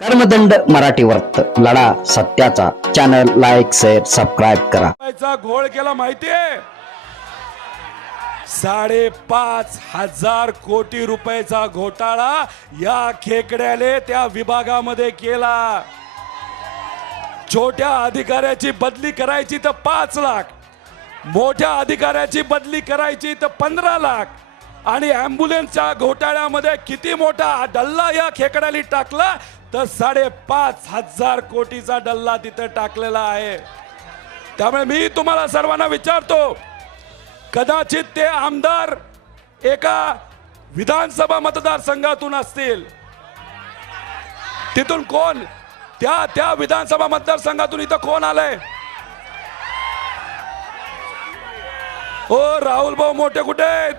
कर्मदंड मराठी वर्त लढा सत्याचा. चॅनल लाईक शेअर सबस्क्राईब करा. घोळ केला माहितीये? साडेपाच हजार कोटी रुपयाचा घोटाळा या खेकड्याने त्या विभागामध्ये केला. छोट्या अधिकाऱ्याची बदली करायची तर पाच लाख. मोठ्या अधिकाऱ्याची बदली करायची तर पंधरा लाख. आणि ॲम्ब्युलन्सच्या घोटाळ्यामध्ये किती मोठा डल्ला या खेकड्याने टाकला तर साडेपाच हजार कोटीचा डल्ला तिथे टाकलेला आहे. त्यामुळे मी तुम्हाला सर्वांना विचारतो कदाचित ते आमदार एका विधानसभा मतदारसंघातून असतील. तिथून कोण? त्या त्या विधानसभा मतदारसंघातून इथं कोण आलंय? ओ राहुल भाऊ मोठे कुठे आहेत?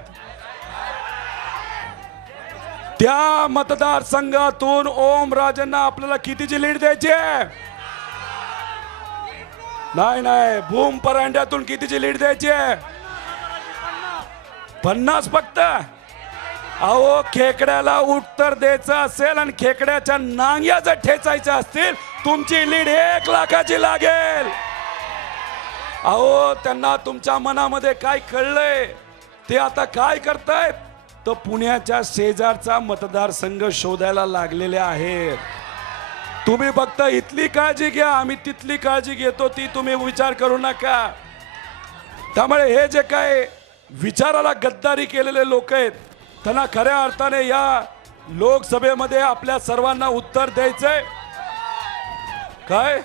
त्या मतदारसंघातून ओम राजांना आपल्याला कितीची लीड द्यायची आहे? नाही नाही. भूम परांड्यातून कितीची लीड द्यायची आहे? पन्नास फक्त. अहो खेकड्याला उत्तर द्यायचं असेल आणि खेकड्याच्या नांग्या जर ठेचायच्या असतील तुमची लीड एक लाखाची लागेल. अहो त्यांना तुमच्या मनामध्ये काय कळलंय? ते आता काय करतायत? तर पुण्याच्या शेजारचा मतदारसंघ शोधायला लागलेले आहेत तुम्ही फक्त इथली काळजी घ्या आम्ही तिथली काळजी घेतो ती तुम्ही विचार करू नका. त्यामुळे हे जे काय विचाराला गद्दारी केलेले लोक आहेत त्यांना खऱ्या अर्थाने या लोकसभेमध्ये आपल्या सर्वांना उत्तर द्यायचंय. काय?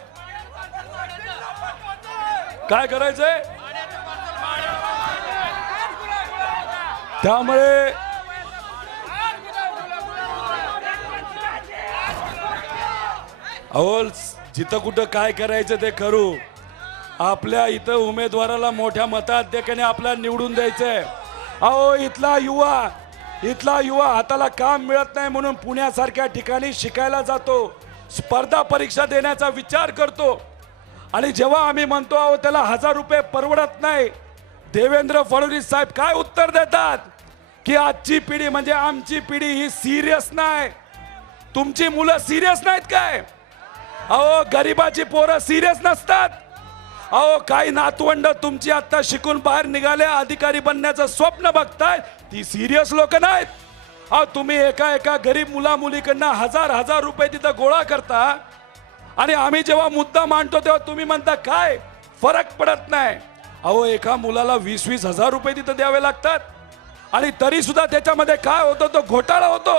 काय करायचंय? त्यामुळे अहो जिथं कुठं काय करायचं ते करू. आपल्या इथं उमेदवाराला मोठ्या मताध्यक्षाने आपल्याला निवडून द्यायचंय. अहो इथला युवा इथला युवा हाताला काम मिळत नाही म्हणून पुण्यासारख्या ठिकाणी शिकायला जातो. स्पर्धा परीक्षा देण्याचा विचार करतो. आणि जेव्हा आम्ही म्हणतो आहोत त्याला हजार रुपये परवडत नाही. देवेंद्र फडणवीस साहेब काय उत्तर देतात? की आजची पिढी म्हणजे आमची पिढी ही सिरियस नाही. तुमची मुलं सिरियस नाहीत काय? अहो गरिबाची पोरं सिरियस नसतात. अहो काही नातवंड तुमची आता शिकून बाहेर निघाले अधिकारी बनण्याचं स्वप्न बघताय ती सिरियस लोक नाहीत. अहो तुम्ही एका एका गरीब मुला मुलीकडनं हजार हजार रुपये तिथं गोळा करता. आणि आम्ही जेव्हा मुद्दा मांडतो तेव्हा तुम्ही म्हणता काय? फरक पडत नाही. अहो एका मुलाला वीस वीस हजार रुपये तिथं द्यावे लागतात. आणि तरी सुद्धा त्याच्यामध्ये काय होतं तो घोटाळा होतो.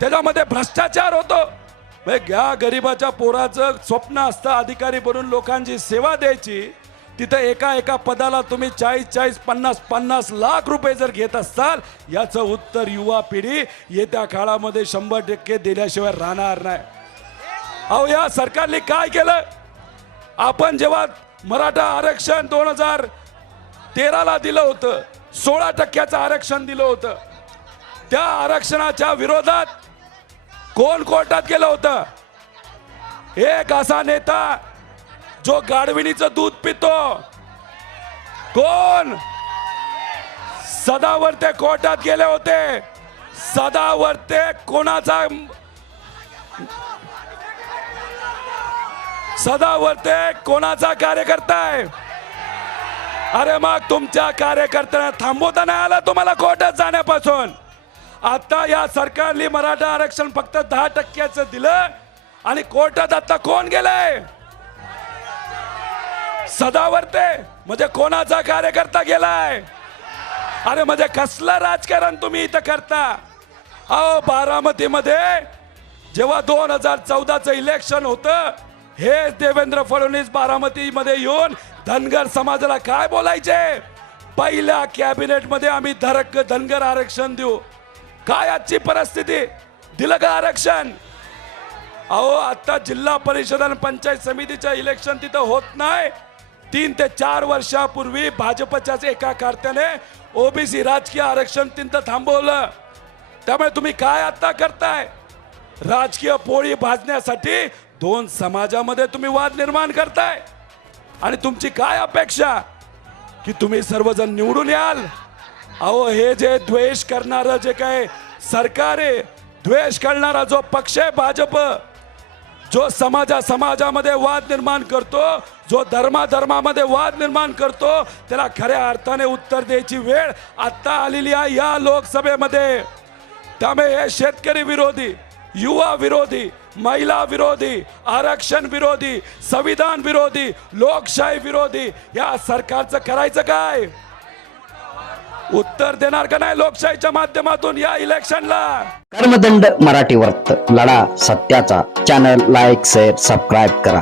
त्याच्यामध्ये भ्रष्टाचार होतो. घ्या गरिबाच्या पोराचं स्वप्न असतं अधिकारी बनून लोकांची सेवा द्यायची तिथं एका एका पदाला तुम्ही चाळीस चाळीस पन्नास पन्नास लाख रुपये जर घेत असाल याचं उत्तर युवा पिढी येत्या काळामध्ये शंभर टक्के दिल्याशिवाय राहणार नाही. अहो या सरकारने काय केलं? आपण जेव्हा मराठा आरक्षण दोन हजार तेराला दिलं होतं सोळा टक्क्याचं आरक्षण दिलं होतं. त्या आरक्षणाच्या विरोधात कोण कोर्टात गेलं होतं? एक असा नेता जो गाडविणीचं दूध पितो. कोण? सदावर्ते कोर्टात गेले होते. सदावर्ते कोणाचा सदावर्ते कोणाचा कार्यकर्ता आहे? अरे मग तुमच्या कार्यकर्त्यांना थांबवता नाही आला तुम्हाला कोर्टात जाण्यापासून? आता या सरकारने मराठा आरक्षण फक्त दहा टक्क्याचं दिलं आणि कोर्टात आता कोण गेलंय? सदावर्ते म्हणजे कोणाचा कार्यकर्ता गेलाय? अरे म्हणजे कसलं राजकारण तुम्ही इथं करता? अहो बारामतीमध्ये जेव्हा दोन हजार चौदाचं इलेक्शन होतं हे देवेंद्र फडणवीस बारामतीमध्ये येऊन धनगर समाजाला काय बोलायचे? पहिल्या कॅबिनेटमध्ये आम्ही धरक धनगर आरक्षण देऊ. काय आजची परिस्थिती. दिलं का आरक्षण? अहो आता जिल्हा परिषद आणि पंचायत समितीच्या इलेक्शन तिथं होत नाही. तीन ते चार वर्षापूर्वी भाजपच्याच एका कार्त्याने ओबीसी राजकीय आरक्षण तिथं थांबवलं. त्यामुळे तुम्ही काय आता करताय? राजकीय पोळी भाजण्यासाठी दोन समाजामध्ये तुम्ही वाद निर्माण करताय. आणि तुमची काय अपेक्षा? की तुम्ही सर्वजण निवडून याल? अहो हे जे द्वेष करणारं जे काय सरकार आहे द्वेष करणारा जो पक्ष आहे भाजप जो समाजा समाजामध्ये वाद निर्माण करतो जो धर्मा धर्मामध्ये वाद निर्माण करतो त्याला खऱ्या अर्थाने उत्तर द्यायची वेळ आत्ता आलेली आहे या लोकसभेमध्ये. त्यामुळे हे शेतकरी विरोधी युवा विरोधी महिला विरोधी आरक्षण विरोधी संविधान विरोधी लोकशाही विरोधी या सरकारचं करायचं काय? उत्तर देणार का नाही लोकशाहीच्या माध्यमातून या इलेक्शनला? कर्मदंड मराठी वर्त लढा सत्याचा. चॅनल लाईक शेअर सबस्क्राईब करा.